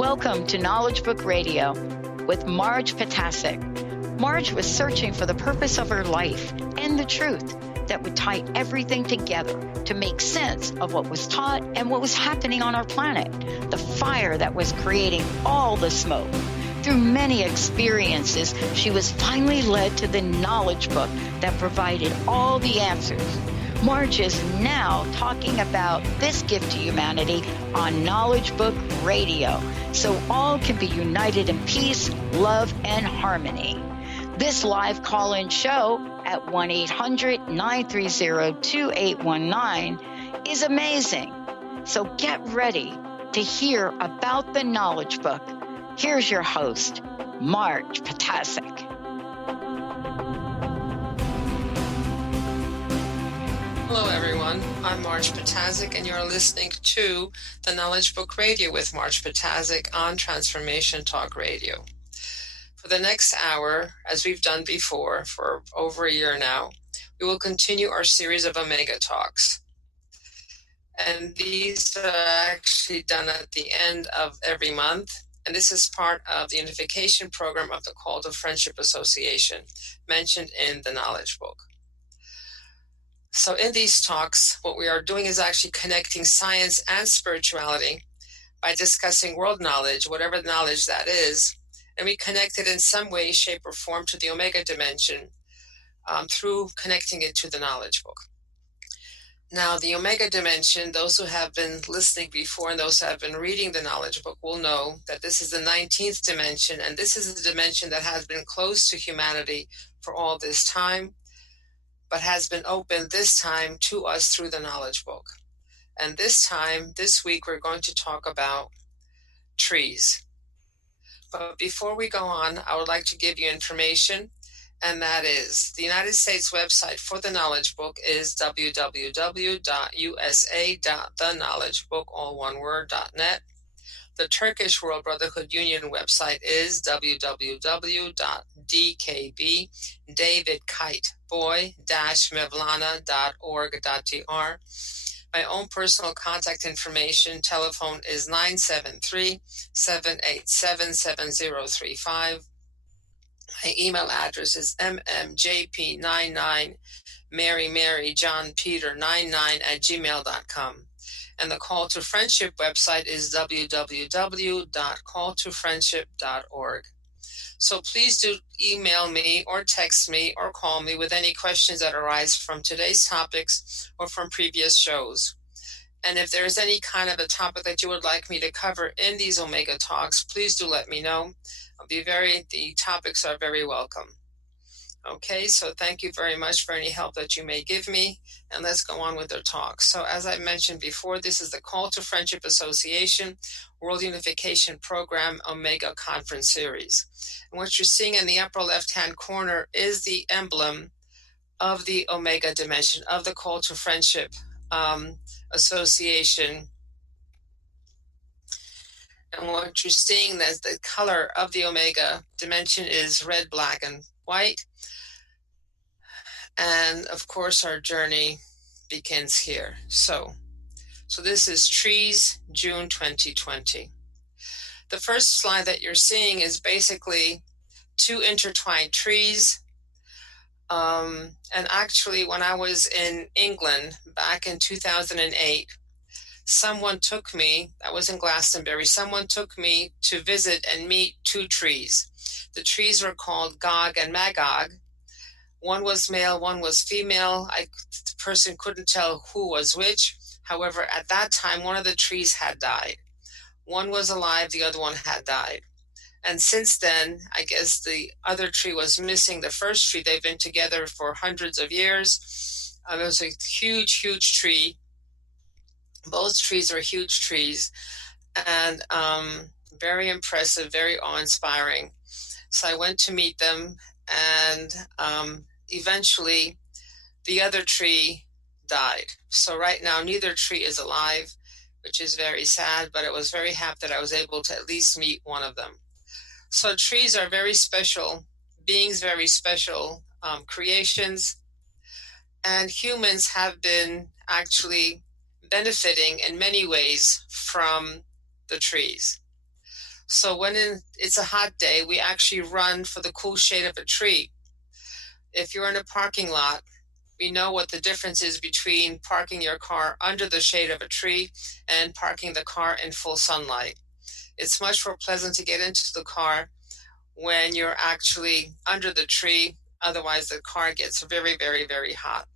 Welcome to Knowledge Book Radio with Marge Potasic. Marge was searching for the purpose of her life and the truth that would tie everything together to make sense of what was taught and what was happening on our planet, the fire that was creating all the smoke. Through many experiences, she was finally led to the knowledge book that provided all the answers. Marge is now talking about this gift to humanity on Knowledge Book Radio, so all can be united in peace, love, and harmony. This live call-in show at 1-800-930-2819 is amazing. So get ready to hear about the Knowledge Book. Here's your host, Marge Potasic. Hello everyone, I'm Marge Potasic and you're listening to the Knowledge Book Radio with Marge Potasic on Transformation Talk Radio. For the next hour, as we've done before for over a year now, we will continue our series of Omega Talks. And these are actually done at the end of every month. And this is part of the unification program of the Call to Friendship Association mentioned in the Knowledge Book. So in these talks, what we are doing is actually connecting science and spirituality by discussing world knowledge, whatever knowledge that is, and we connect it in some way, shape, or form to the Omega dimension through connecting it to the Knowledge Book. Now, the Omega dimension, those who have been listening before and those who have been reading the Knowledge Book will know that this is the 19th dimension, and this is the dimension that has been close to humanity for all this time, but has been opened this time to us through the Knowledge Book. And this week, we're going to talk about trees. But before we go on, I would like to give you information, and that is the United States website for the Knowledge Book is www.usa.theknowledgebook.net. The Turkish World Brotherhood Union website is www.dkb-mevlana.org.tr. My own personal contact information, telephone is 973-787-7035. My email address is mmjp99marymaryjohnpeter99@gmail.com. And the Call to Friendship website is www.calltofriendship.org. So please do email me or text me or call me with any questions that arise from today's topics or from previous shows. And if there's any kind of a topic that you would like me to cover in these Omega Talks, please do let me know. The topics are very welcome. Okay, so thank you very much for any help that you may give me, and let's go on with the talk. So as I mentioned before, this is the Call to Friendship Association World Unification Program Omega Conference Series. And what you're seeing in the upper left-hand corner is the emblem of the Omega dimension, of the Call to Friendship Association. And what you're seeing is the color of the Omega dimension is red, black, and white. And of course, our journey begins here. So this is Trees, June 2020. The first slide that you're seeing is basically two intertwined trees. And actually, when I was in England back in 2008, someone took me, I was in Glastonbury, someone took me to visit and meet two trees. The trees were called Gog and Magog. One was male, one was female. The person couldn't tell who was which. However, at that time, one of the trees had died. One was alive, the other one had died. And since then, I guess the other tree was missing the first tree. They've been together for hundreds of years. It was a huge, huge tree. Both trees are huge trees and very impressive, very awe-inspiring. So I went to meet them, and eventually the other tree died. So right now, neither tree is alive, which is very sad, but I was very happy that I was able to at least meet one of them. So trees are very special beings, very special creations, and humans have been actually benefiting in many ways from the trees. So when it's a hot day, we actually run for the cool shade of a tree. If you're in a parking lot, we know what the difference is between parking your car under the shade of a tree and parking the car in full sunlight. It's much more pleasant to get into the car when you're actually under the tree. Otherwise, the car gets very, very, very hot.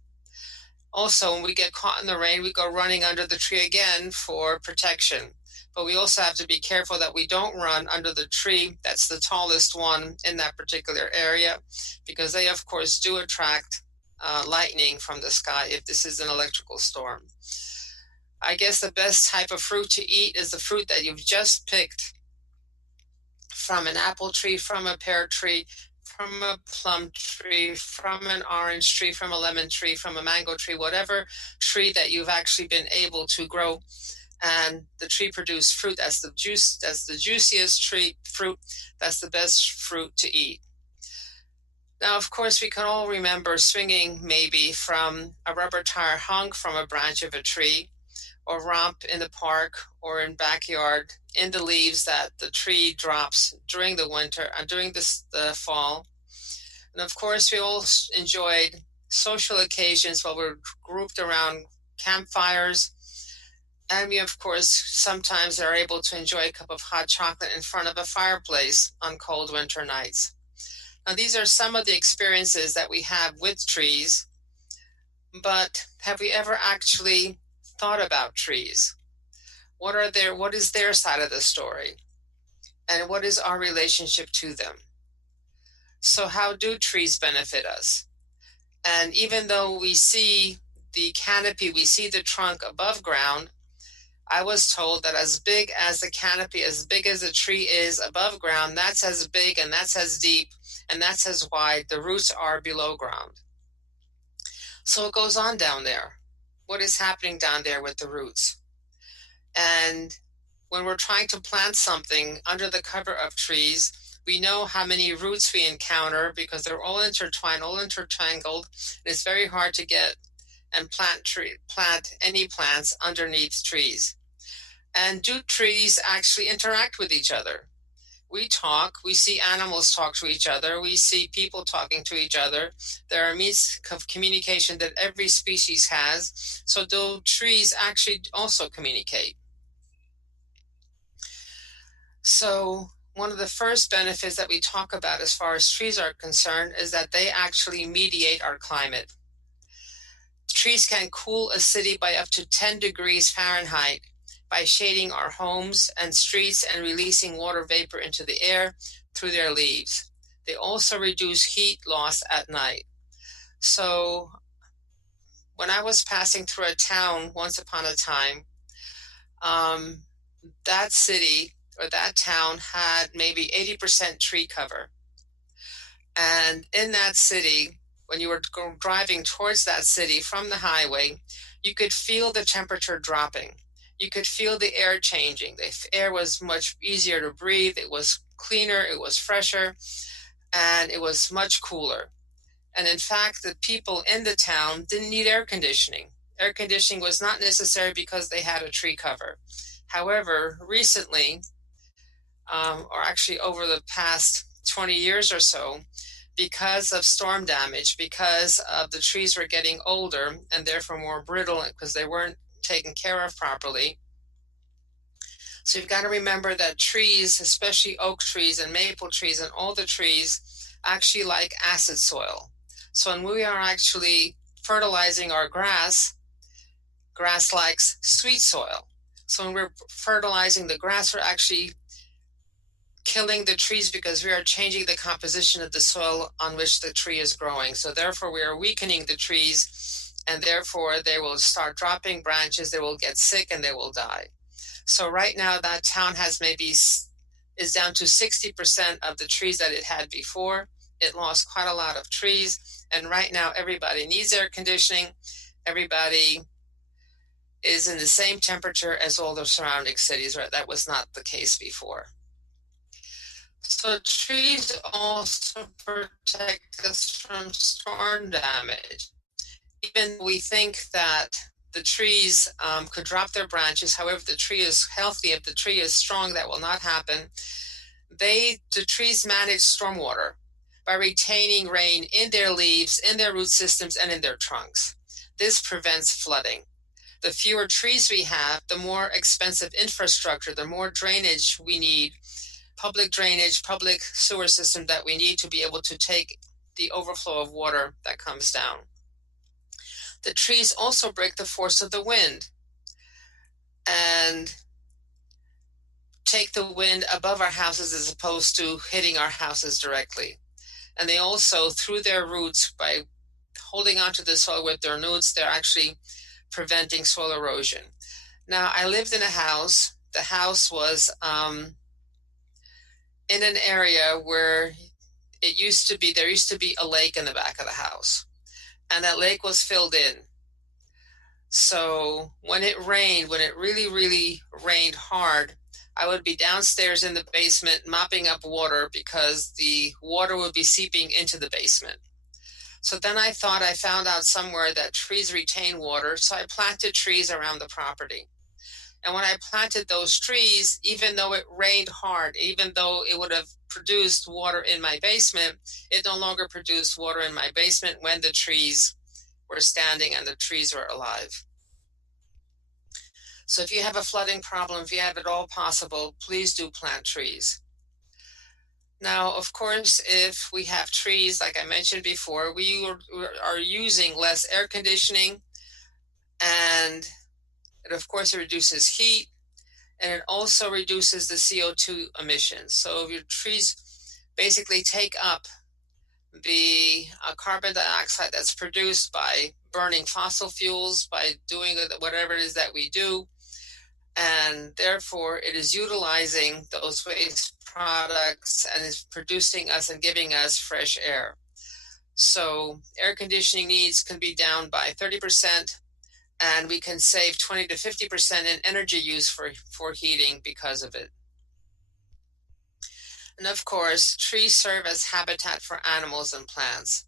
Also, when we get caught in the rain, we go running under the tree again for protection. But we also have to be careful that we don't run under the tree that's the tallest one in that particular area, because they, of course, do attract lightning from the sky if this is an electrical storm. I guess the best type of fruit to eat is the fruit that you've just picked from an apple tree, from a pear tree, from a plum tree, from an orange tree, from a lemon tree, from a mango tree, whatever tree that you've actually been able to grow, and the tree produced fruit, that's the juiciest fruit, that's the best fruit to eat. Now, of course, we can all remember swinging maybe from a rubber tire hung from a branch of a tree, or romp in the park or in backyard in the leaves that the tree drops during the winter and during the fall. And of course, we all enjoyed social occasions while we're grouped around campfires. And we, of course, sometimes are able to enjoy a cup of hot chocolate in front of a fireplace on cold winter nights. Now, these are some of the experiences that we have with trees, but have we ever actually thought about trees? What is their side of the story? And what is our relationship to them? So how do trees benefit us? And even though we see the canopy, we see the trunk above ground, I was told that as big as the canopy, as big as the tree is above ground, that's as big and that's as deep and that's as wide the roots are below ground. So it goes on down there. What is happening down there with the roots? And when we're trying to plant something under the cover of trees, we know how many roots we encounter because they're all intertwined, all intertangled, and it's very hard to get and plant any plants underneath trees. And do trees actually interact with each other? We talk, we see animals talk to each other, we see people talking to each other. There are means of communication that every species has. So do trees actually also communicate? So one of the first benefits that we talk about as far as trees are concerned is that they actually mediate our climate. Trees can cool a city by up to 10 degrees Fahrenheit by shading our homes and streets and releasing water vapor into the air through their leaves. They also reduce heat loss at night. So when I was passing through a town once upon a time, that city or that town had maybe 80% tree cover. And in that city, when you were driving towards that city from the highway, you could feel the temperature dropping. You could feel the air changing. The air was much easier to breathe. It was cleaner, it was fresher, and it was much cooler. And in fact, the people in the town didn't need air conditioning. Air conditioning was not necessary because they had a tree cover. However, recently, or actually over the past 20 years or so, because of storm damage, because of the trees were getting older and therefore more brittle because they weren't taken care of properly. So you've got to remember that trees, especially oak trees and maple trees and all the trees, actually like acid soil. So when we are actually fertilizing our grass likes sweet soil. So when we're fertilizing the grass, we're actually killing the trees because we are changing the composition of the soil on which the tree is growing. So therefore we are weakening the trees, and therefore they will start dropping branches, they will get sick, and they will die. So right now that town has is down to 60% of the trees that it had before. It lost quite a lot of trees, and right now everybody needs air conditioning. Everybody is in the same temperature as all the surrounding cities. Right? That was not the case before. So trees also protect us from storm damage. Even we think that the trees could drop their branches, however, the tree is healthy. If the tree is strong, that will not happen. the trees manage stormwater by retaining rain in their leaves, in their root systems, and in their trunks. This prevents flooding. The fewer trees we have, the more expensive infrastructure, the more drainage we need, public drainage, public sewer system that we need to be able to take the overflow of water that comes down. The trees also break the force of the wind and take the wind above our houses as opposed to hitting our houses directly. And they also, through their roots, by holding onto the soil with their roots, they're actually preventing soil erosion. Now, I lived in a house. The house was in an area where there used to be a lake in the back of the house, and that lake was filled in. So when it rained, when it really, really rained hard, I would be downstairs in the basement mopping up water because the water would be seeping into the basement. So then I thought I found out somewhere that trees retain water, so I planted trees around the property. And when I planted those trees, even though it rained hard, even though it would have produced water in my basement, it no longer produced water in my basement when the trees were standing and the trees were alive. So if you have a flooding problem, if you have it all possible, please do plant trees. Now, of course, if we have trees, like I mentioned before, we are using less air conditioning, and it, of course, it reduces heat, and it also reduces the CO2 emissions. So if your trees basically take up the carbon dioxide that's produced by burning fossil fuels, by doing whatever it is that we do, and therefore it is utilizing those waste products and is producing us and giving us fresh air. So air conditioning needs can be down by 30%, and we can save 20 to 50% in energy use for heating because of it. And of course, trees serve as habitat for animals and plants.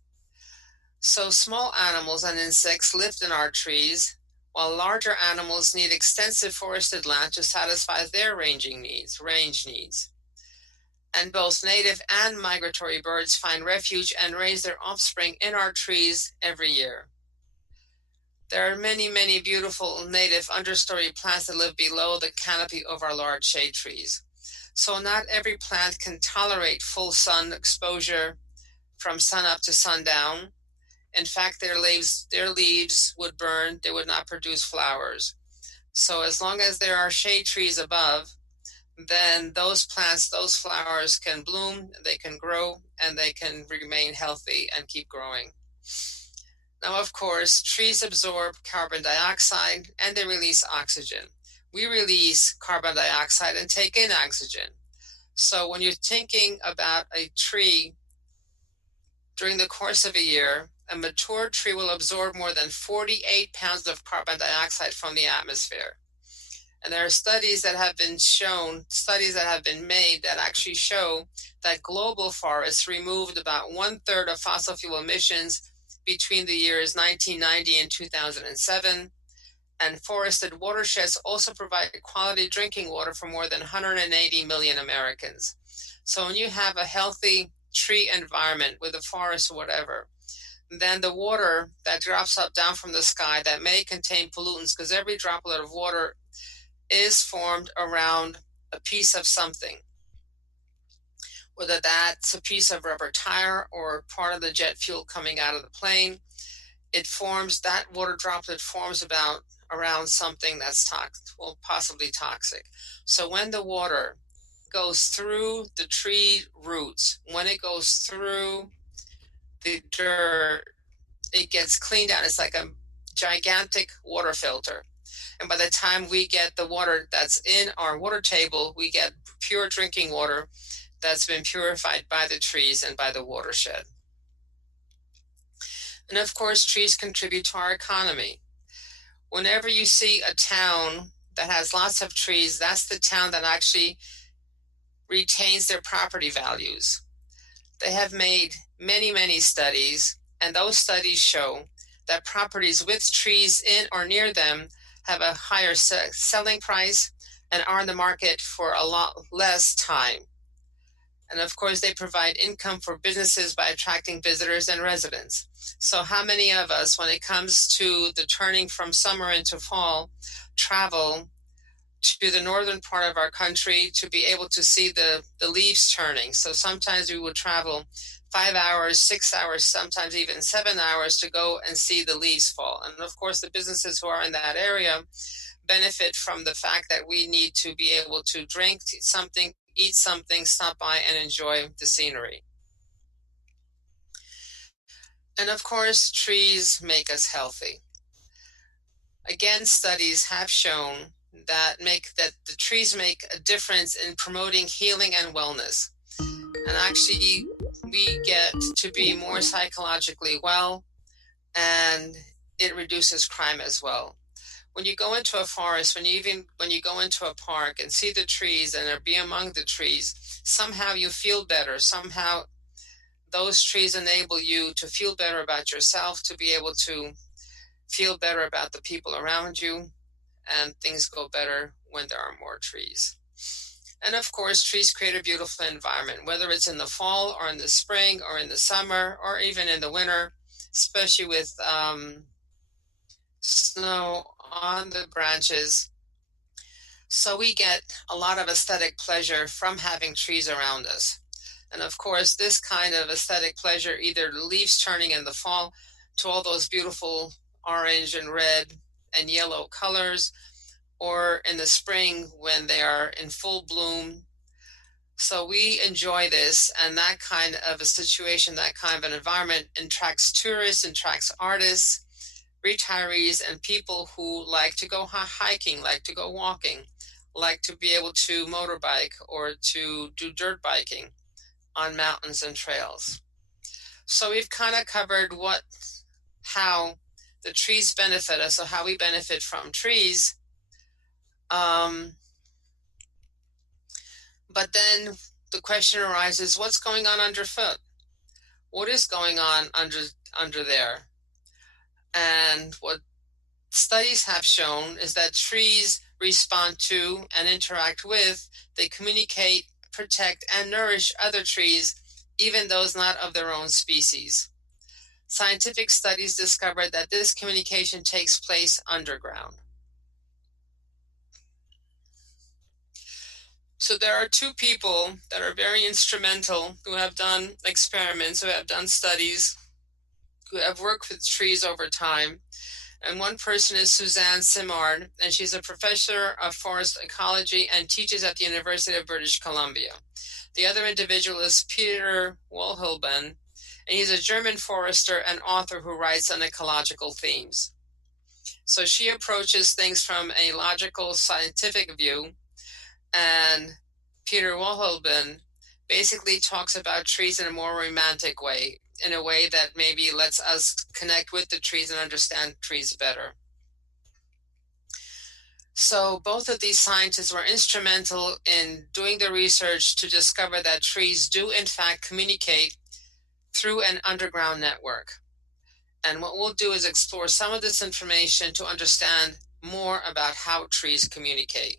So small animals and insects live in our trees, while larger animals need extensive forested land to satisfy their range needs. And both native and migratory birds find refuge and raise their offspring in our trees every year. There are many, many beautiful native understory plants that live below the canopy of our large shade trees. So not every plant can tolerate full sun exposure from sunup to sundown. In fact, their leaves would burn, they would not produce flowers. So as long as there are shade trees above, then those plants, those flowers can bloom, they can grow, and they can remain healthy and keep growing. Now, of course, trees absorb carbon dioxide and they release oxygen. We release carbon dioxide and take in oxygen. So when you're thinking about a tree during the course of a year, a mature tree will absorb more than 48 pounds of carbon dioxide from the atmosphere. And there are studies that have been made that actually show that global forests removed about 1/3 of fossil fuel emissions between the years 1990 and 2007. And forested watersheds also provide quality drinking water for more than 180 million Americans. So when you have a healthy tree environment with a forest or whatever, then the water that drops down from the sky that may contain pollutants, because every droplet of water is formed around a piece of something, whether that's a piece of rubber tire or part of the jet fuel coming out of the plane. That water droplet forms around something that's possibly toxic. So when the water goes through the tree roots, when it goes through the dirt, it gets cleaned out. It's like a gigantic water filter. And by the time we get the water that's in our water table, we get pure drinking water that's been purified by the trees and by the watershed. And of course, trees contribute to our economy. Whenever you see a town that has lots of trees, that's the town that actually retains their property values. They have made many, many studies, and those studies show that properties with trees in or near them have a higher selling price and are in the market for a lot less time. And of course, they provide income for businesses by attracting visitors and residents. So how many of us, when it comes to the turning from summer into fall, travel to the northern part of our country to be able to see the leaves turning? So sometimes we would travel 5 hours, 6 hours, sometimes even 7 hours to go and see the leaves fall. And of course, the businesses who are in that area benefit from the fact that we need to be able to drink something, eat something, stop by and enjoy the scenery. And of course, trees make us healthy. Again, studies have shown that the trees make a difference in promoting healing and wellness. And actually, we get to be more psychologically well, and it reduces crime as well. When you go into a forest, when you go into a park and see the trees and be among the trees, somehow you feel better. Somehow those trees enable you to feel better about yourself, to be able to feel better about the people around you, and things go better when there are more trees. And of course, trees create a beautiful environment, whether it's in the fall or in the spring or in the summer or even in the winter, especially with snow on the branches. So we get a lot of aesthetic pleasure from having trees around us. And of course, this kind of aesthetic pleasure, either leaves turning in the fall to all those beautiful orange and red and yellow colors, or in the spring when they are in full bloom. So we enjoy this, and that kind of a situation, that kind of an environment attracts tourists, attracts artists, retirees, and people who like to go hiking, like to go walking, like to be able to motorbike or to do dirt biking on mountains and trails. So we've kind of covered how the trees benefit us, so how we benefit from trees. But then the question arises, what's going on underfoot? What is going on under there? And what studies have shown is that trees respond to and interact with, they communicate, protect, and nourish other trees, even those not of their own species. Scientific studies discovered that this communication takes place underground. So there are two people that are very instrumental who have done experiments, who have done studies, who have worked with trees over time. And one person is Suzanne Simard, and she's a professor of forest ecology and teaches at the University of British Columbia. The other individual is Peter Wohlheben, and he's a German forester and author who writes on ecological themes. So she approaches things from a logical, scientific view, and Peter Wohlheben basically talks about trees in a more romantic way, in a way that maybe lets us connect with the trees and understand trees better. So both of these scientists were instrumental in doing the research to discover that trees do in fact communicate through an underground network. And what we'll do is explore some of this information to understand more about how trees communicate.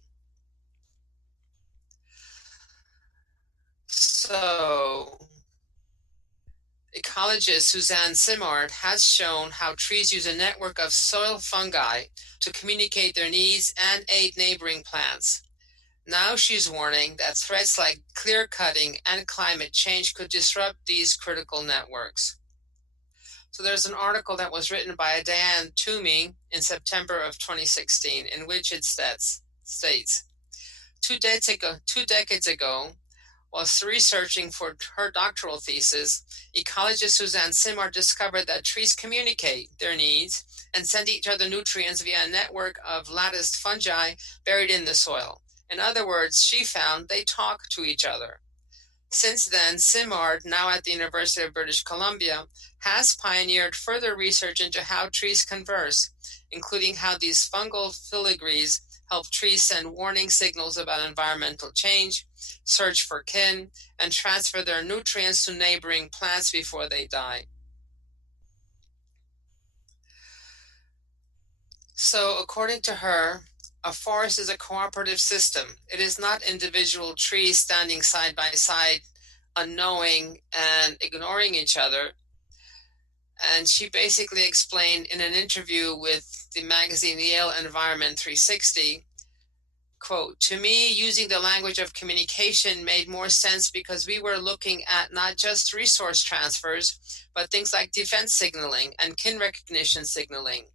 So, ecologist Suzanne Simard has shown how trees use a network of soil fungi to communicate their needs and aid neighboring plants. Now she's warning that threats like clear cutting and climate change could disrupt these critical networks. So there's an article that was written by Diane Toomey in September of 2016 in which it states, 2 decades ago, whilst researching for her doctoral thesis, ecologist Suzanne Simard discovered that trees communicate their needs and send each other nutrients via a network of latticed fungi buried in the soil. In other words, she found they talk to each other. Since then, Simard, now at the University of British Columbia, has pioneered further research into how trees converse, including how these fungal filigrees help trees send warning signals about environmental change, search for kin, and transfer their nutrients to neighboring plants before they die. So, according to her, a forest is a cooperative system. It is not individual trees standing side by side unknowing and ignoring each other. And she basically explained in an interview with the magazine Yale Environment 360, quote, "To me, using the language of communication made more sense because we were looking at not just resource transfers, but things like defense signaling and kin recognition signaling.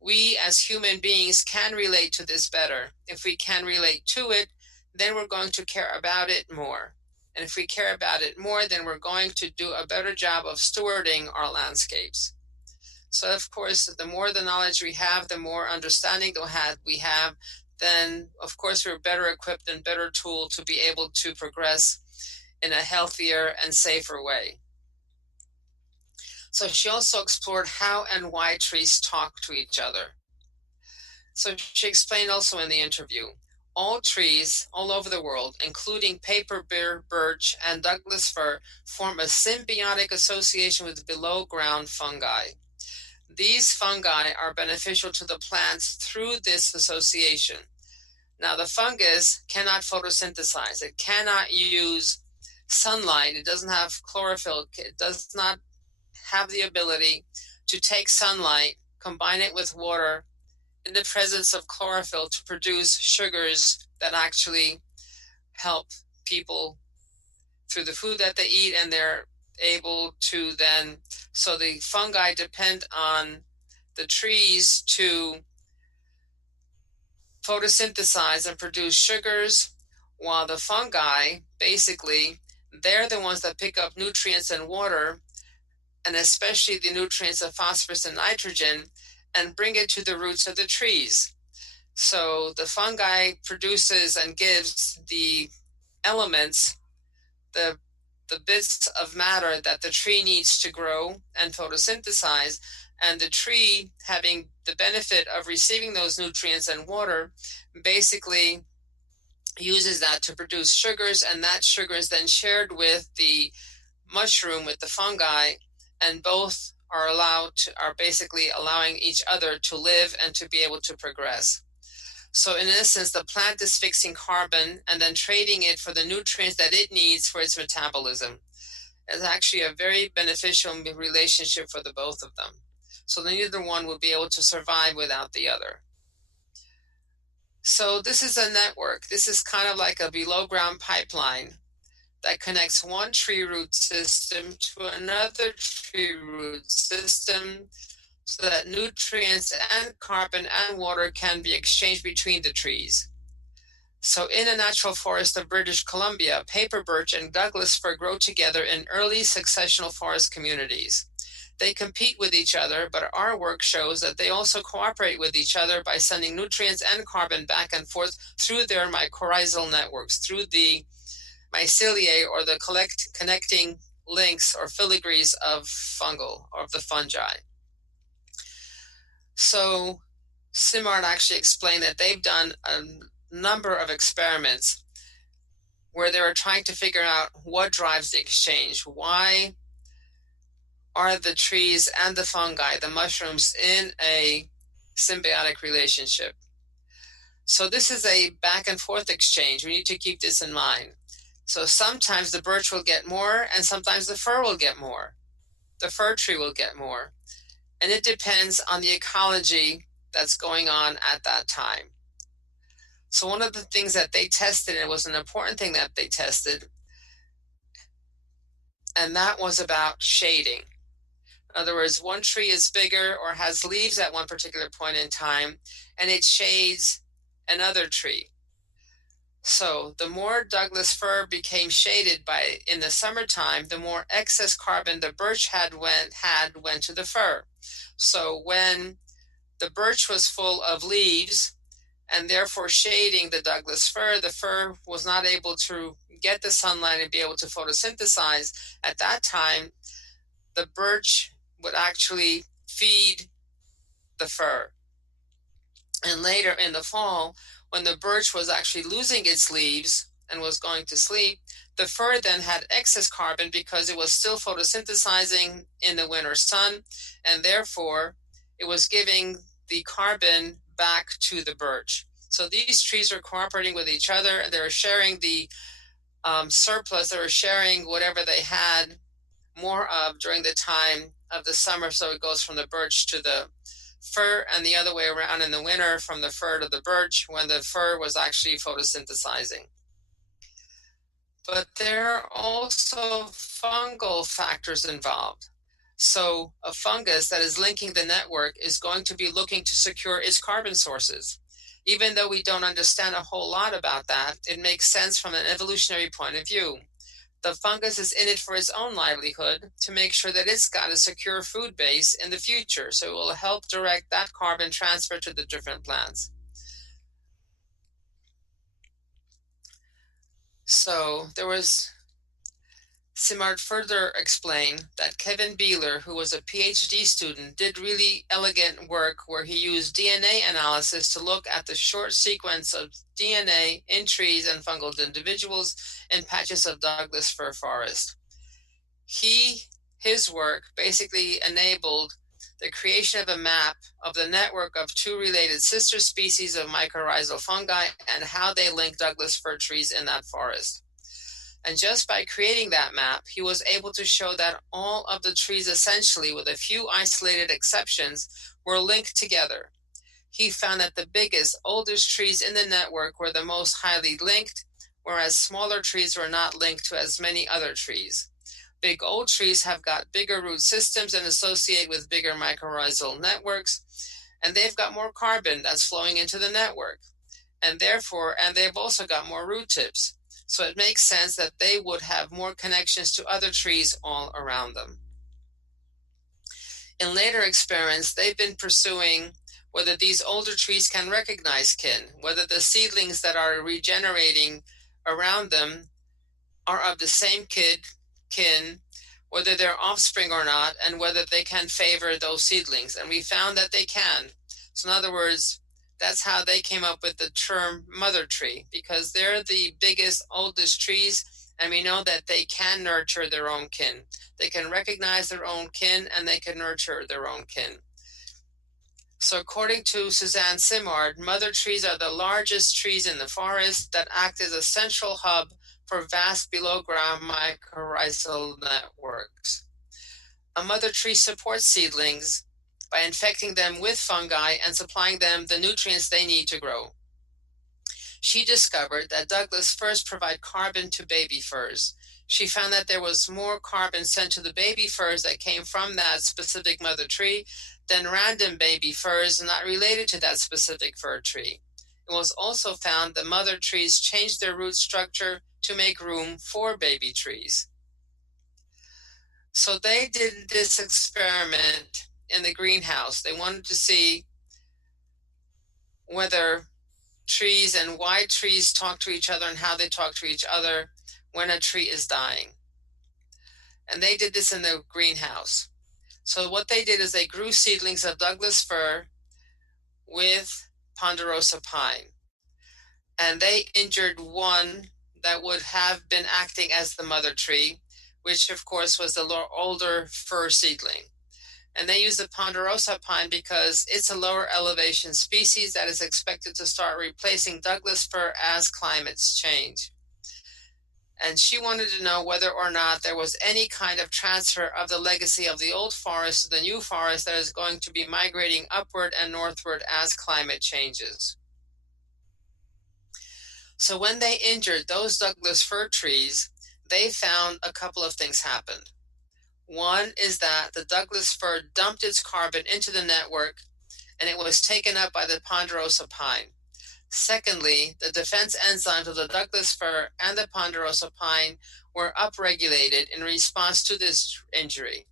We as human beings can relate to this better. If we can relate to it, then we're going to care about it more. And if we care about it more, then we're going to do a better job of stewarding our landscapes." So, of course, the more the knowledge we have, the more understanding we have, then, of course, we're better equipped and better tooled to be able to progress in a healthier and safer way. So she also explored how and why trees talk to each other. So she explained also in the interview, all trees all over the world, including paper birch and Douglas fir, form a symbiotic association with below ground fungi. These fungi are beneficial to the plants through this association. Now, the fungus cannot photosynthesize. It cannot use sunlight. It doesn't have chlorophyll. It does not have the ability to take sunlight, combine it with water in the presence of chlorophyll to produce sugars that actually help people through the food that they eat, and they're able to then, so the fungi depend on the trees to photosynthesize and produce sugars, while the fungi, basically, they're the ones that pick up nutrients and water, and especially the nutrients of phosphorus and nitrogen, and bring it to the roots of the trees. So the fungi produces and gives the elements, the bits of matter that the tree needs to grow and photosynthesize, and the tree, having the benefit of receiving those nutrients and water, basically uses that to produce sugars, and that sugar is then shared with the mushroom, with the fungi, and both are basically allowing each other to live and to be able to progress. So in essence, the plant is fixing carbon and then trading it for the nutrients that it needs for its metabolism. It's actually a very beneficial relationship for the both of them. So neither one will be able to survive without the other. So this is a network. This is kind of like a below ground pipeline that connects one tree root system to another tree root system, so that nutrients and carbon and water can be exchanged between the trees. So in a natural forest of British Columbia, paper birch and Douglas fir grow together in early successional forest communities. They compete with each other, but our work shows that they also cooperate with each other by sending nutrients and carbon back and forth through their mycorrhizal networks, through the myceliae, or the connecting links or filigrees of the fungi. So Simard actually explained that they've done a number of experiments where they were trying to figure out what drives the exchange. Why are the trees and the fungi, the mushrooms, in a symbiotic relationship? So this is a back and forth exchange. We need to keep this in mind. So sometimes the birch will get more, and sometimes the fir will get more. The fir tree will get more. And it depends on the ecology that's going on at that time. So one of the things that they tested, and it was an important thing that they tested, and that was about shading. In other words, one tree is bigger or has leaves at one particular point in time, and it shades another tree. So the more Douglas fir became shaded in the summertime, the more excess carbon the birch went to the fir. So when the birch was full of leaves and therefore shading the fir was not able to get the sunlight and be able to photosynthesize. At that time, the birch would actually feed the fir. And later in the fall, when the birch was actually losing its leaves and was going to sleep, the fir then had excess carbon because it was still photosynthesizing in the winter sun, and therefore it was giving the carbon back to the birch. So these trees are cooperating with each other. They're sharing the surplus. They were sharing whatever they had more of during the time of the summer. So it goes from the birch to the fir, and the other way around in the winter from the fir to the birch when the fir was actually photosynthesizing. But there are also fungal factors involved. So a fungus that is linking the network is going to be looking to secure its carbon sources. Even though we don't understand a whole lot about that, it makes sense from an evolutionary point of view. The fungus is in it for its own livelihood to make sure that it's got a secure food base in the future, so it will help direct that carbon transfer to the different plants. So there was Simard further explained that Kevin Beeler, who was a PhD student, did really elegant work where he used DNA analysis to look at the short sequence of DNA in trees and fungal individuals in patches of Douglas fir forest. His work basically enabled the creation of a map of the network of two related sister species of mycorrhizal fungi and how they link Douglas fir trees in that forest. And just by creating that map, he was able to show that all of the trees, essentially, with a few isolated exceptions, were linked together. He found that the biggest, oldest trees in the network were the most highly linked, whereas smaller trees were not linked to as many other trees. Big old trees have got bigger root systems and associate with bigger mycorrhizal networks, and they've got more carbon that's flowing into the network. And they've also got more root tips. So it makes sense that they would have more connections to other trees all around them. In later experiments, they've been pursuing whether these older trees can recognize kin, whether the seedlings that are regenerating around them are of the same kin, whether they're offspring or not, and whether they can favor those seedlings. And we found that they can. So in other words, that's how they came up with the term mother tree, because they're the biggest, oldest trees, and we know that they can nurture their own kin. They can recognize their own kin, and they can nurture their own kin. So according to Suzanne Simard, mother trees are the largest trees in the forest that act as a central hub for vast below-ground mycorrhizal networks. A mother tree supports seedlings by infecting them with fungi and supplying them the nutrients they need to grow. She discovered that Douglas firs provide carbon to baby firs. She found that there was more carbon sent to the baby firs that came from that specific mother tree than random baby firs not related to that specific fir tree. It was also found that mother trees changed their root structure to make room for baby trees. So they did this experiment in the greenhouse. They wanted to see whether trees and why trees talk to each other and how they talk to each other when a tree is dying. And they did this in the greenhouse. So what they did is they grew seedlings of Douglas fir with ponderosa pine. And they injured one that would have been acting as the mother tree, which of course was the older fir seedling. And they use the ponderosa pine because it's a lower elevation species that is expected to start replacing Douglas fir as climates change. And she wanted to know whether or not there was any kind of transfer of the legacy of the old forest to the new forest that is going to be migrating upward and northward as climate changes. So when they injured those Douglas fir trees, they found a couple of things happened. One is that the Douglas fir dumped its carbon into the network and it was taken up by the ponderosa pine. Secondly, the defense enzymes of the Douglas fir and the ponderosa pine were upregulated in response to this injury.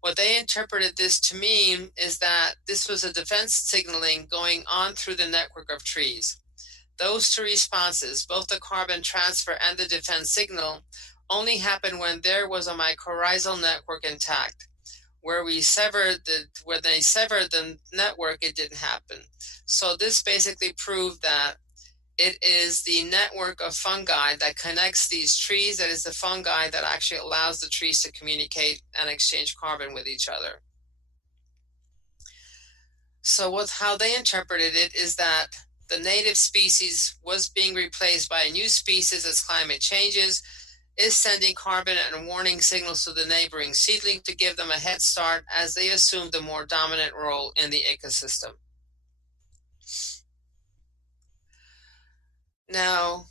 What they interpreted this to mean is that this was a defense signaling going on through the network of trees. Those two responses, both the carbon transfer and the defense signal, only happened when there was a mycorrhizal network intact. When they severed the network, it didn't happen. So this basically proved that it is the network of fungi that connects these trees, that is the fungi that actually allows the trees to communicate and exchange carbon with each other. So how they interpreted it is that the native species was being replaced by a new species as climate changes, is sending carbon and warning signals to the neighboring seedling to give them a head start as they assume the more dominant role in the ecosystem. Now,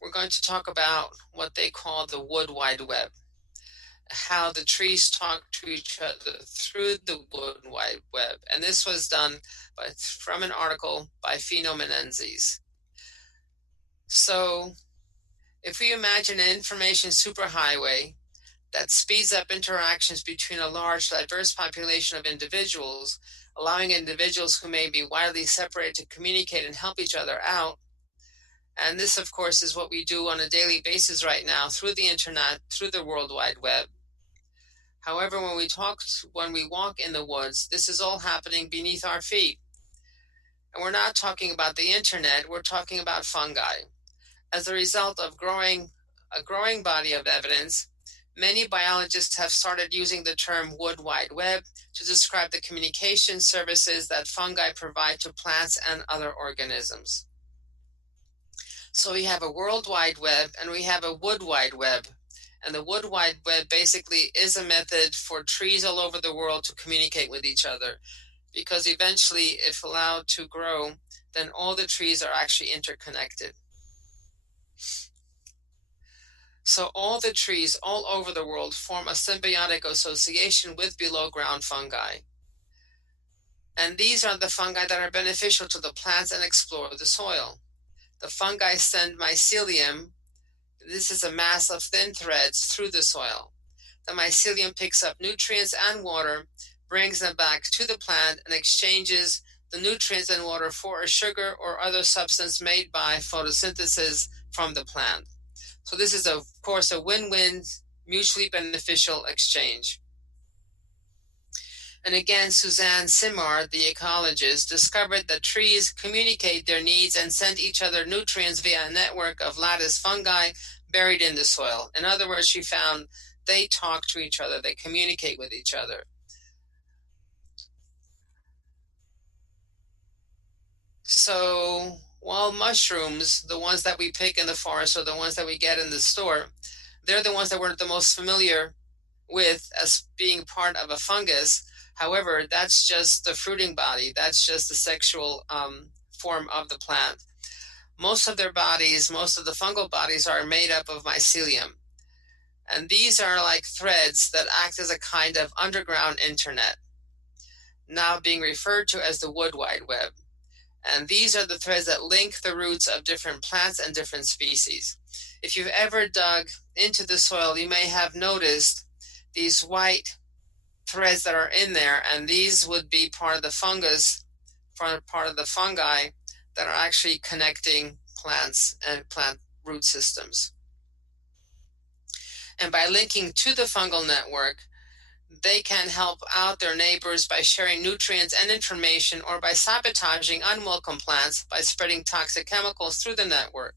we're going to talk about what they call the wood wide web, how the trees talk to each other through the wood wide web. And this was done from an article by Fino Menezes. So if we imagine an information superhighway that speeds up interactions between a large, diverse population of individuals, allowing individuals who may be widely separated to communicate and help each other out. And this, of course, is what we do on a daily basis right now through the internet, through the World Wide Web. However, when we walk in the woods, this is all happening beneath our feet. And we're not talking about the internet, we're talking about fungi. As a result of a growing body of evidence, many biologists have started using the term wood wide web to describe the communication services that fungi provide to plants and other organisms. So we have a World Wide Web and we have a wood wide web. And the wood wide web basically is a method for trees all over the world to communicate with each other, because eventually, if allowed to grow, then all the trees are actually interconnected. So all the trees all over the world form a symbiotic association with below ground fungi. And these are the fungi that are beneficial to the plants and explore the soil. The fungi send mycelium. This is a mass of thin threads through the soil. The mycelium picks up nutrients and water, brings them back to the plant, and exchanges the nutrients and water for a sugar or other substance made by photosynthesis from the plant. So this is, of course, a win-win, mutually beneficial exchange. And again, Suzanne Simard, the ecologist, discovered that trees communicate their needs and send each other nutrients via a network of lattice fungi buried in the soil. In other words, she found they talk to each other, they communicate with each other. So while mushrooms, the ones that we pick in the forest or the ones that we get in the store, they're the ones that we're the most familiar with as being part of a fungus. However, that's just the fruiting body. That's just the sexual form of the plant. Most of their bodies, most of the fungal bodies are made up of mycelium. And these are like threads that act as a kind of underground internet, now being referred to as the wood wide web. And these are the threads that link the roots of different plants and different species. If you've ever dug into the soil, you may have noticed these white threads that are in there, and these would be part of the fungus, part of the fungi that are actually connecting plants and plant root systems. And by linking to the fungal network, they can help out their neighbors by sharing nutrients and information, or by sabotaging unwelcome plants by spreading toxic chemicals through the network.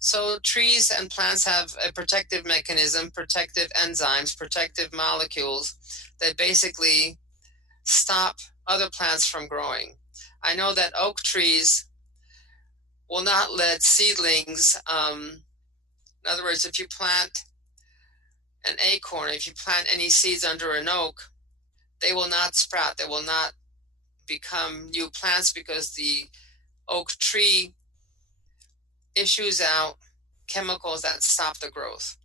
So trees and plants have a protective mechanism, protective enzymes, protective molecules that basically stop other plants from growing. I know that oak trees will not let seedlings, in other words, if you plant an acorn, if you plant any seeds under an oak, they will not sprout, they will not become new plants, because the oak tree issues out chemicals that stop the growth.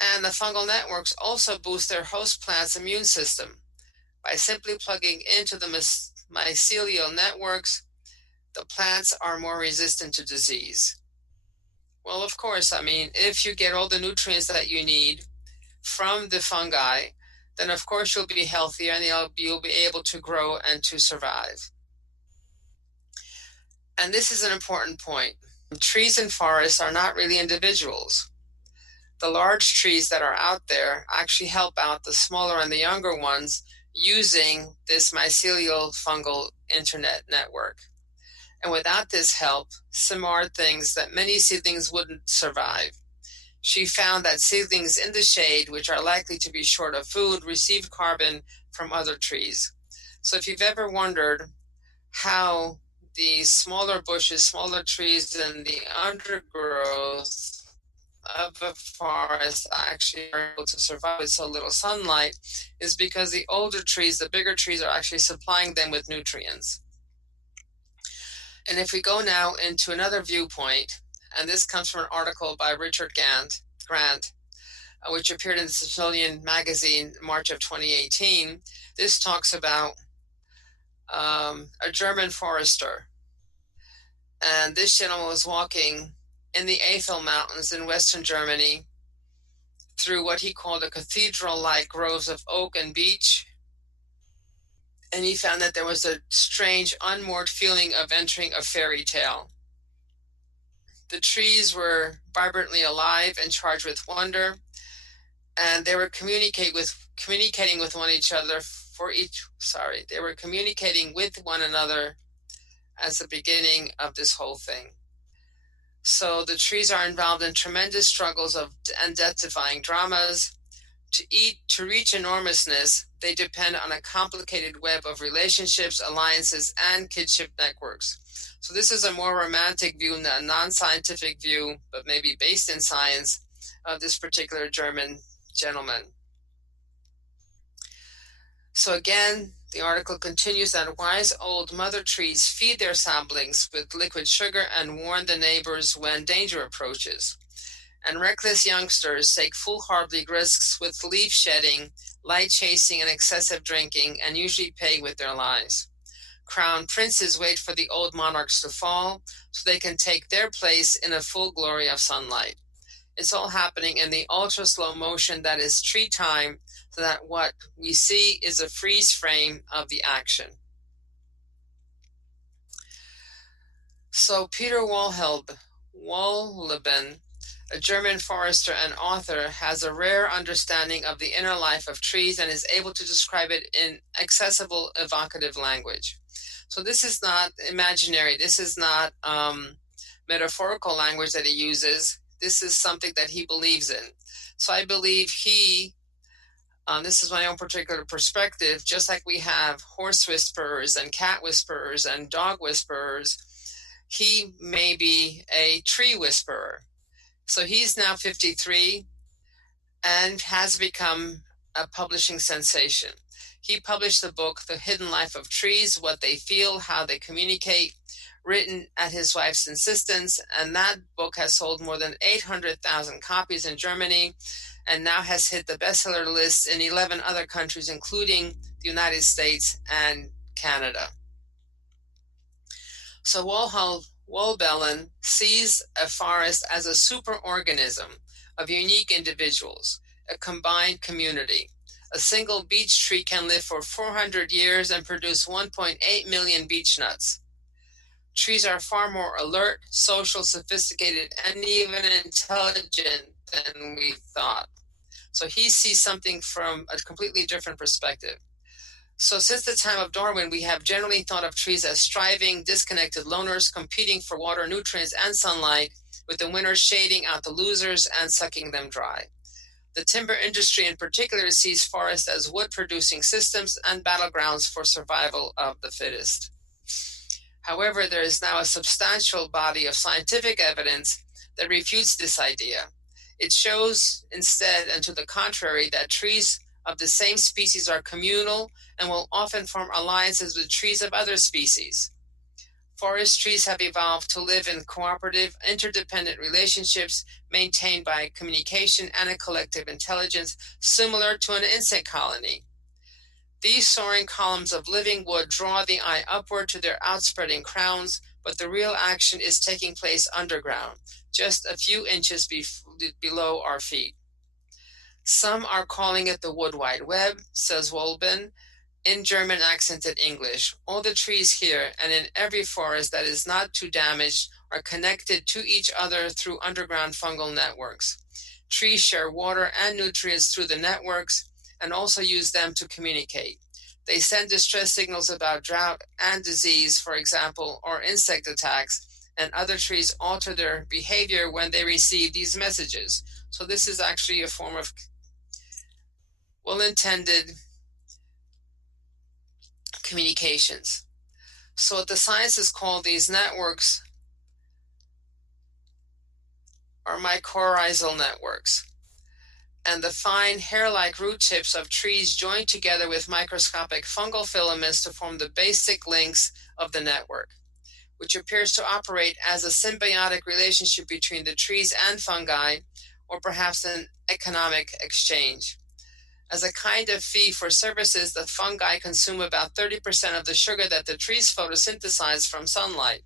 And the fungal networks also boost their host plant's immune system. By simply plugging into the mycelial networks, the plants are more resistant to disease. Well, of course, I mean, if you get all the nutrients that you need from the fungi, then of course you'll be healthier and you'll be able to grow and to survive. And this is an important point. Trees and forests are not really individuals. The large trees that are out there actually help out the smaller and the younger ones using this mycelial fungal internet network. And without this help, Simard thinks that many seedlings wouldn't survive. She found that seedlings in the shade, which are likely to be short of food, receive carbon from other trees. So if you've ever wondered how the smaller bushes, smaller trees, and the undergrowth of a forest actually are able to survive with so little sunlight is because the older trees, the bigger trees, are actually supplying them with nutrients. And if we go now into another viewpoint, and this comes from an article by Richard Grant, which appeared in the Smithsonian Magazine March of 2018, this talks about a German forester. And this gentleman was walking in the Eifel Mountains in Western Germany through what he called a cathedral-like groves of oak and beech. And he found that there was a strange, unmoored feeling of entering a fairy tale. The trees were vibrantly alive and charged with wonder, and they were communicating with one another as the beginning of this whole thing. So the trees are involved in tremendous struggles and death-defying dramas. To reach enormousness, they depend on a complicated web of relationships, alliances, and kinship networks. So this is a more romantic view, a non-scientific view, but maybe based in science, of this particular German gentleman. So again, the article continues that wise old mother trees feed their saplings with liquid sugar and warn the neighbors when danger approaches. And reckless youngsters take foolhardy risks with leaf shedding, light chasing, and excessive drinking, and usually pay with their lives. Crown princes wait for the old monarchs to fall so they can take their place in a full glory of sunlight. It's all happening in the ultra slow motion that is tree time, so that what we see is a freeze frame of the action. So Peter Wohlleben, a German forester and author, has a rare understanding of the inner life of trees and is able to describe it in accessible, evocative language. So this is not imaginary. This is not metaphorical language that he uses. This is something that he believes in. So I believe this is my own particular perspective, just like we have horse whisperers and cat whisperers and dog whisperers, he may be a tree whisperer. So he's now 53 and has become a publishing sensation. He published the book, The Hidden Life of Trees, What They Feel, How They Communicate, written at his wife's insistence, and that book has sold more than 800,000 copies in Germany and now has hit the bestseller list in 11 other countries, including the United States and Canada. So Wohlleben sees a forest as a superorganism of unique individuals, a combined community. A single beech tree can live for 400 years and produce 1.8 million beech nuts. Trees are far more alert, social, sophisticated, and even intelligent than we thought. So he sees something from a completely different perspective. So since the time of Darwin, we have generally thought of trees as striving, disconnected loners competing for water, nutrients, and sunlight, with the winners shading out the losers and sucking them dry. The timber industry in particular sees forests as wood-producing systems and battlegrounds for survival of the fittest. However, there is now a substantial body of scientific evidence that refutes this idea. It shows instead, and to the contrary, that trees of the same species are communal and will often form alliances with trees of other species. Forest trees have evolved to live in cooperative, interdependent relationships maintained by communication and a collective intelligence similar to an insect colony. These soaring columns of living wood draw the eye upward to their outspreading crowns, but the real action is taking place underground, just a few inches below our feet. Some are calling it the Wood Wide Web, says Wohlleben, in German accented English. All the trees here and in every forest that is not too damaged are connected to each other through underground fungal networks. Trees share water and nutrients through the networks and also use them to communicate. They send distress signals about drought and disease, for example, or insect attacks, and other trees alter their behavior when they receive these messages. So this is actually a form of well-intended communications. So what the scientists call these networks are mycorrhizal networks. And the fine hair-like root tips of trees join together with microscopic fungal filaments to form the basic links of the network, which appears to operate as a symbiotic relationship between the trees and fungi, or perhaps an economic exchange. As a kind of fee for services, the fungi consume about 30% of the sugar that the trees photosynthesize from sunlight.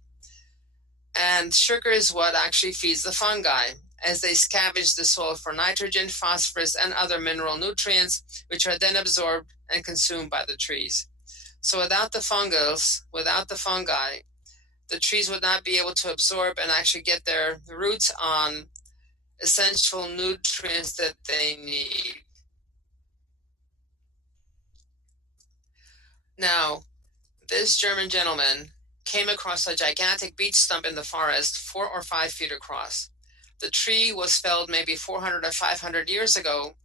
And sugar is what actually feeds the fungi, as they scavenge the soil for nitrogen, phosphorus, and other mineral nutrients, which are then absorbed and consumed by the trees. So without the fungi, the trees would not be able to absorb and actually get their roots on essential nutrients that they need. Now, this German gentleman came across a gigantic beech stump in the forest, 4 or 5 feet across. The tree was felled maybe 400 or 500 years ago,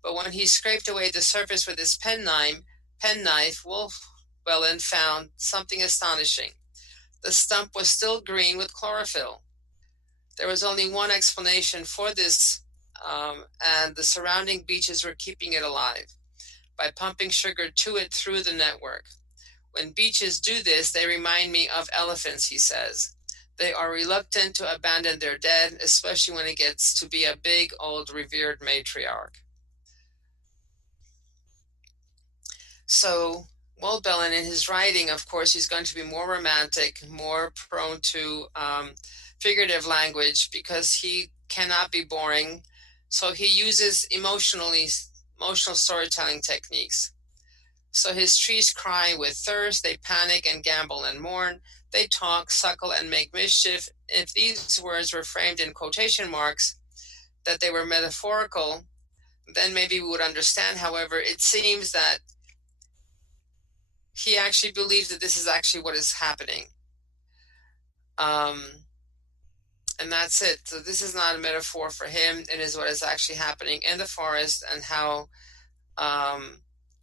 but when he scraped away the surface with his penknife, Wolf-Wellen found something astonishing. The stump was still green with chlorophyll. There was only one explanation for this, and the surrounding beeches were keeping it alive by pumping sugar to it through the network. When beeches do this, they remind me of elephants, he says. They are reluctant to abandon their dead, especially when it gets to be a big, old, revered matriarch. So, Waldbellen, in his writing, of course, he's going to be more romantic, more prone to figurative language because he cannot be boring. So he uses emotional storytelling techniques. So his trees cry with thirst, they panic and gamble and mourn, they talk, suckle, and make mischief. If these words were framed in quotation marks, that they were metaphorical, then maybe we would understand. However, it seems that he actually believes that this is actually what is happening. And that's it. So this is not a metaphor for him. It is what is actually happening in the forest and how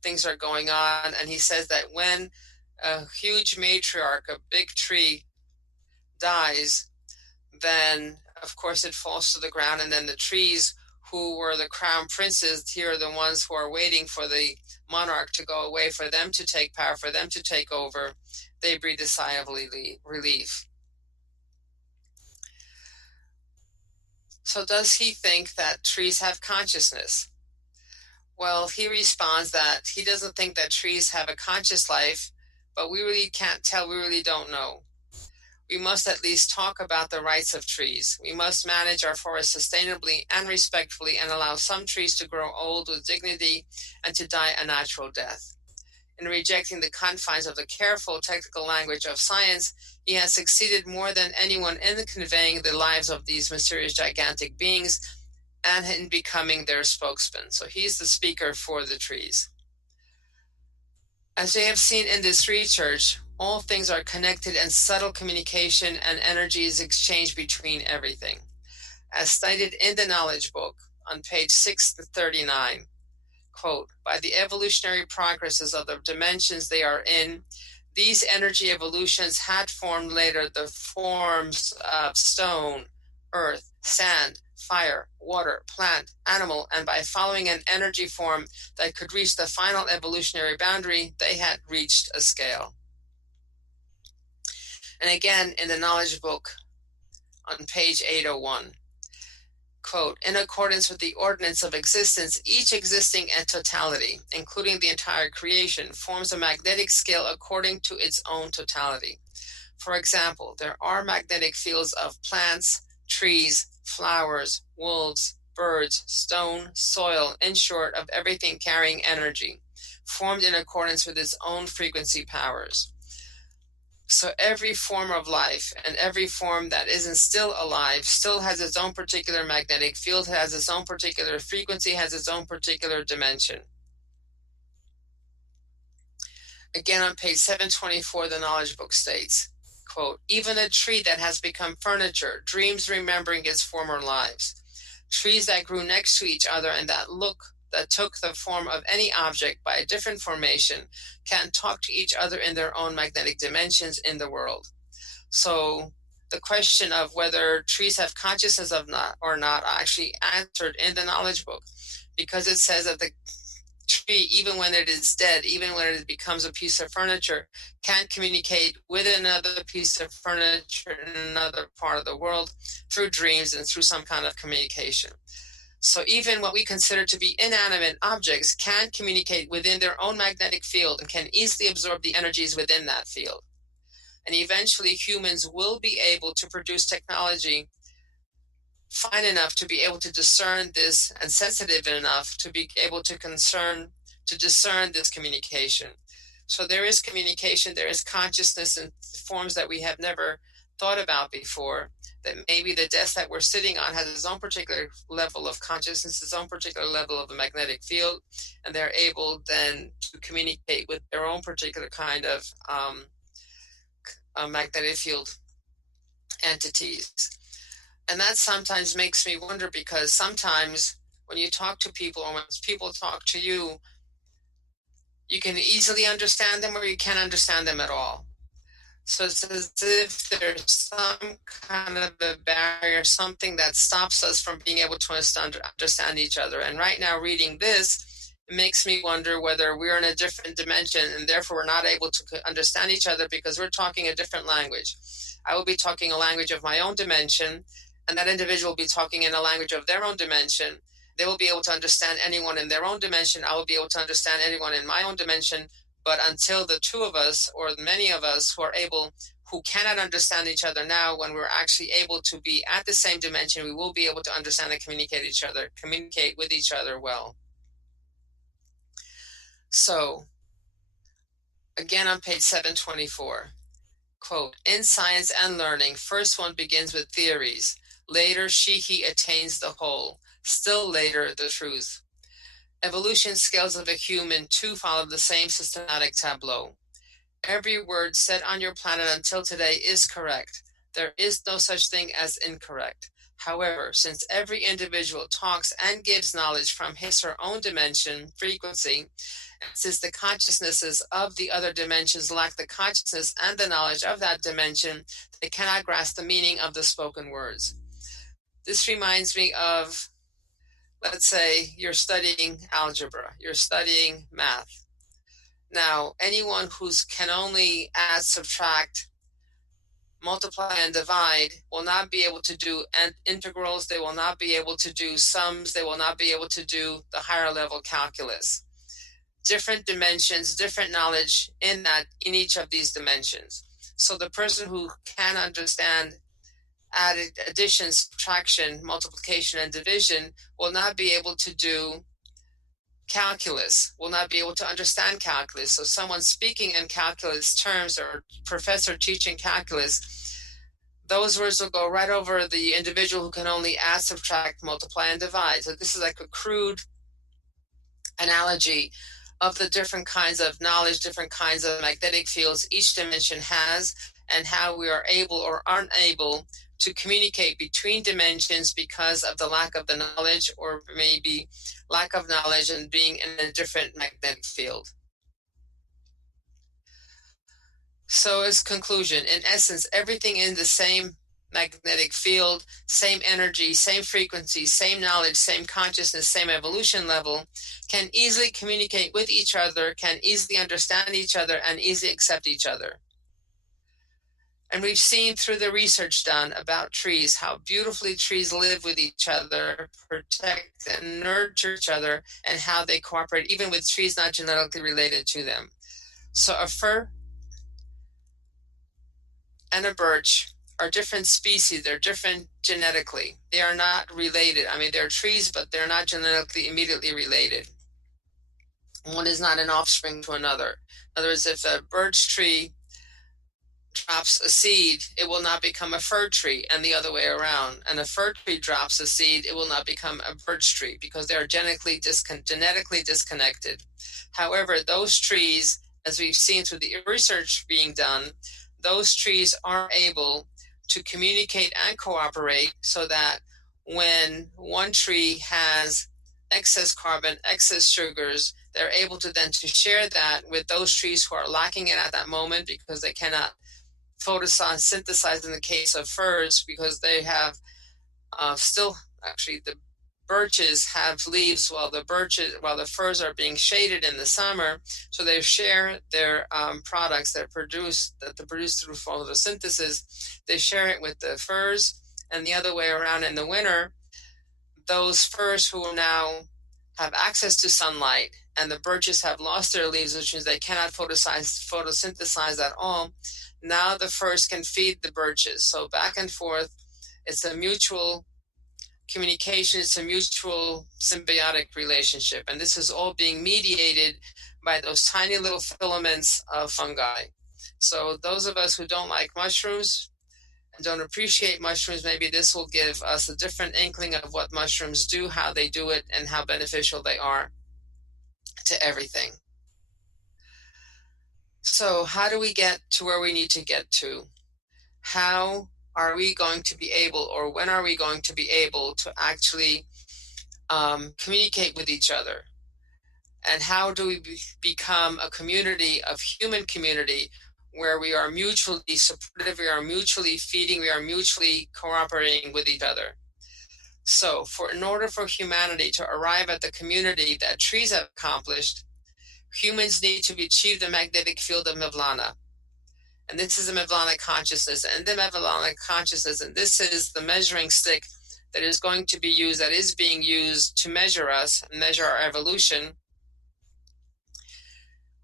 things are going on. And he says that when a huge matriarch, a big tree, dies, then of course it falls to the ground, and then the trees who were the crown princes here are the ones who are waiting for the monarch to go away, for them to take power, for them to take over. They breathe a sigh of relief. So does he think that trees have consciousness? Well, he responds that he doesn't think that trees have a conscious life, but we really can't tell. We really don't know. We must at least talk about the rights of trees. We must manage our forests sustainably and respectfully and allow some trees to grow old with dignity and to die a natural death. In rejecting the confines of the careful technical language of science, he has succeeded more than anyone in conveying the lives of these mysterious gigantic beings and in becoming their spokesman. So he's the speaker for the trees. As they have seen in this research, all things are connected and subtle communication and energy is exchanged between everything. As stated in the knowledge book on page 639, quote, by the evolutionary progresses of the dimensions they are in, these energy evolutions had formed later the forms of stone, earth, sand, fire, water, plant, animal, and by following an energy form that could reach the final evolutionary boundary, they had reached a scale. And again, in the knowledge book on page 801, quote, in accordance with the ordinance of existence, each existing totality, including the entire creation, forms a magnetic scale according to its own totality. For example, there are magnetic fields of plants, trees, flowers, wolves, birds, stone, soil, in short, of everything carrying energy, formed in accordance with its own frequency powers. So every form of life and every form that isn't still alive still has its own particular magnetic field, has its own particular frequency, has its own particular dimension. Again, on page 724, the knowledge book states, quote, even a tree that has become furniture dreams remembering its former lives. Trees that grew next to each other and that look that took the form of any object by a different formation can talk to each other in their own magnetic dimensions in the world. So the question of whether trees have consciousness of not or not actually answered in the knowledge book, because it says that the tree, even when it is dead, even when it becomes a piece of furniture, can communicate with another piece of furniture in another part of the world through dreams and through some kind of communication. So even what we consider to be inanimate objects can communicate within their own magnetic field and can easily absorb the energies within that field. And eventually humans will be able to produce technology fine enough to be able to discern this and sensitive enough to be able to discern this communication. So there is communication, there is consciousness in forms that we have never thought about before, that maybe the desk that we're sitting on has its own particular level of consciousness, its own particular level of a magnetic field, and they're able then to communicate with their own particular kind of magnetic field entities. And that sometimes makes me wonder, because sometimes when you talk to people or when people talk to you, you can easily understand them or you can't understand them at all. So it's as if there's some kind of a barrier, something that stops us from being able to understand each other. And right now, reading this, it makes me wonder whether we're in a different dimension and therefore we're not able to understand each other because we're talking a different language. I will be talking a language of my own dimension, and that individual will be talking in a language of their own dimension. They will be able to understand anyone in their own dimension. I will be able to understand anyone in my own dimension. But until the two of us, or many of us who cannot understand each other now, when we're actually able to be at the same dimension, we will be able to understand and communicate with each other well. So, again on page 724, quote, in science and learning, first one begins with theories. Later, he attains the whole. Still later, the truth. Evolution scales of a human too follow the same systematic tableau. Every word said on your planet until today is correct. There is no such thing as incorrect. However, since every individual talks and gives knowledge from his or her own dimension, frequency, and since the consciousnesses of the other dimensions lack the consciousness and the knowledge of that dimension, they cannot grasp the meaning of the spoken words. This reminds me of, let's say, you're studying algebra, you're studying math. Now, anyone who can only add, subtract, multiply, and divide will not be able to do integrals. They will not be able to do sums. They will not be able to do the higher level calculus. Different dimensions, different knowledge in each of these dimensions. So the person who can understand addition, subtraction, multiplication, and division will not be able to do calculus, will not be able to understand calculus. So someone speaking in calculus terms or professor teaching calculus, those words will go right over the individual who can only add, subtract, multiply, and divide. So this is like a crude analogy of the different kinds of knowledge, different kinds of magnetic fields each dimension has, and how we are able or aren't able to communicate between dimensions because of the lack of the knowledge, or maybe lack of knowledge and being in a different magnetic field. So as conclusion, in essence, everything in the same magnetic field, same energy, same frequency, same knowledge, same consciousness, same evolution level, can easily communicate with each other, can easily understand each other, and easily accept each other. And we've seen through the research done about trees, how beautifully trees live with each other, protect and nurture each other, and how they cooperate, even with trees not genetically related to them. So a fir and a birch are different species. They're different genetically. They are not related. I mean, they're trees, but they're not genetically immediately related. One is not an offspring to another. In other words, if a birch tree drops a seed, it will not become a fir tree, and the other way around. And a fir tree drops a seed, it will not become a birch tree, because they are genetically disconnected. However, those trees, as we've seen through the research being done, those trees are able to communicate and cooperate, so that when one tree has excess carbon, excess sugars. They're able to then to share that with those trees who are lacking it at that moment because they cannot photosynthesize in the case of firs because they have still actually the birches have leaves while the firs are being shaded in the summer. So they share their products that they produce through photosynthesis. They share it with the firs, and the other way around in the winter, those firs who now have access to sunlight and the birches have lost their leaves, which means they cannot photosynthesize at all. Now the firs can feed the birches. So back and forth, it's a mutual communication, it's a mutual symbiotic relationship. And this is all being mediated by those tiny little filaments of fungi. So those of us who don't like mushrooms and don't appreciate mushrooms, maybe this will give us a different inkling of what mushrooms do, how they do it, and how beneficial they are to everything. So how do we get to where we need to get to? How are we going to be able, or when are we going to be able to actually communicate with each other? And how do we become a community of human community where we are mutually supportive, we are mutually feeding, we are mutually cooperating with each other? So in order for humanity to arrive at the community that trees have accomplished, humans need to achieve the magnetic field of Mevlana. And this is a Mevlana consciousness. And the Mevlana consciousness, and this is the measuring stick that is going to be used, that is being used to measure us, measure our evolution.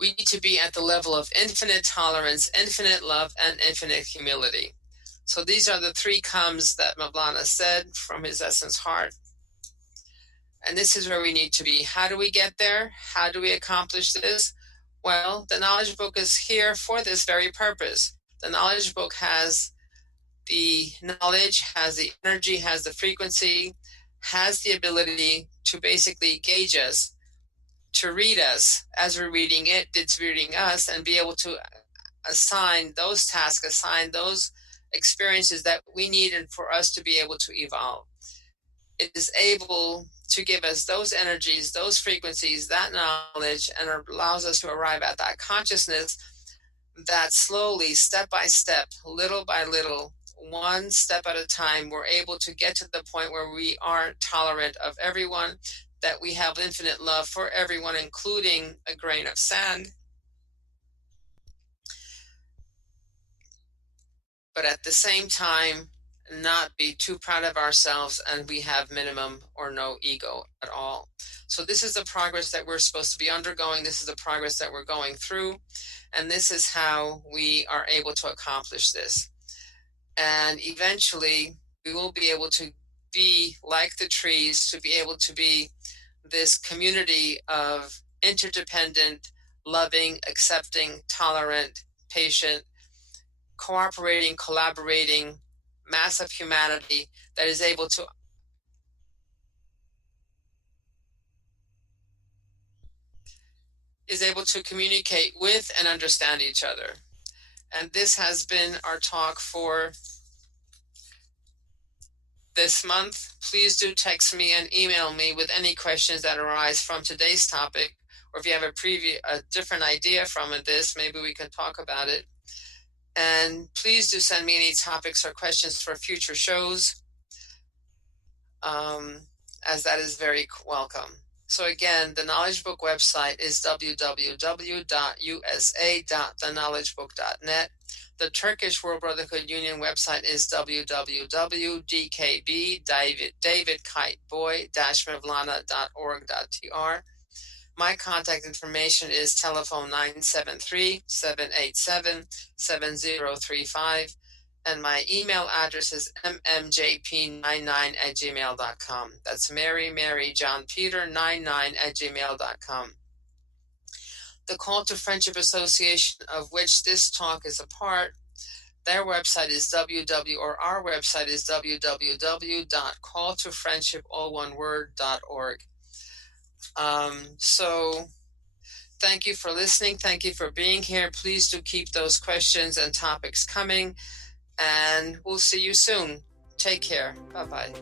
We need to be at the level of infinite tolerance, infinite love, and infinite humility. So these are the three comes that Mevlana said from his essence heart. And this is where we need to be. How do we get there? How do we accomplish this? Well, the knowledge book is here for this very purpose. The knowledge book has the knowledge, has the energy, has the frequency, has the ability to basically gauge us, to read us as we're reading it, it's reading us, and be able to assign those tasks, assign those experiences that we need and for us to be able to evolve. It is able to give us those energies, those frequencies, that knowledge, and allows us to arrive at that consciousness that slowly, step by step, little by little, one step at a time, we're able to get to the point where we are tolerant of everyone, that we have infinite love for everyone, including a grain of sand. But at the same time, not be too proud of ourselves, and we have minimum or no ego at all. So this is the progress that we're supposed to be undergoing. This is the progress that we're going through. And this is how we are able to accomplish this. And eventually, we will be able to be like the trees, to be able to be this community of interdependent, loving, accepting, tolerant, patient, cooperating, collaborating, massive humanity that is able to communicate with and understand each other. And this has been our talk for this month. Please do text me and email me with any questions that arise from today's topic, or if you have a different idea from this, maybe we can talk about it. And please do send me any topics or questions for future shows, as that is very welcome. So again, the Knowledge Book website is www.usa.theknowledgebook.net. The Turkish World Brotherhood Union website is www.dkb-davidkiteboy-mevlana.org.tr. My contact information is telephone 973-787-7035, and my email address is mmjp99@gmail.com. That's Mary John Peter 99@gmail.com. The Call to Friendship Association, of which this talk is a part, their website is our website is www.calltofriendship.org. So thank you for listening. Thank you for being here. Please do keep those questions and topics coming, and we'll see you soon. Take care. Bye-bye.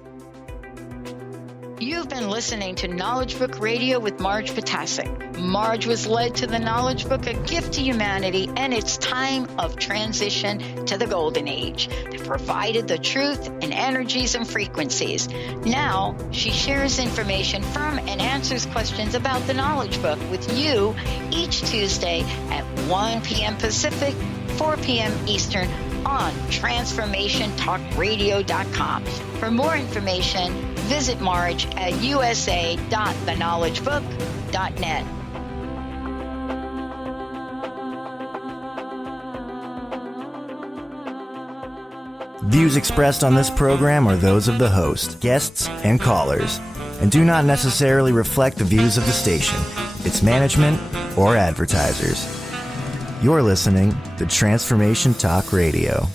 You've been listening to Knowledge Book Radio with Marge Potasic. Marge was led to the Knowledge Book, a gift to humanity, and its time of transition to the Golden Age that provided the truth and energies and frequencies. Now, she shares information from and answers questions about the Knowledge Book with you each Tuesday at 1 p.m. Pacific, 4 p.m. Eastern on TransformationTalkRadio.com. For more information, visit Marge at usa.theknowledgebook.net. Views expressed on this program are those of the host, guests, and callers, and do not necessarily reflect the views of the station, its management, or advertisers. You're listening to Transformation Talk Radio.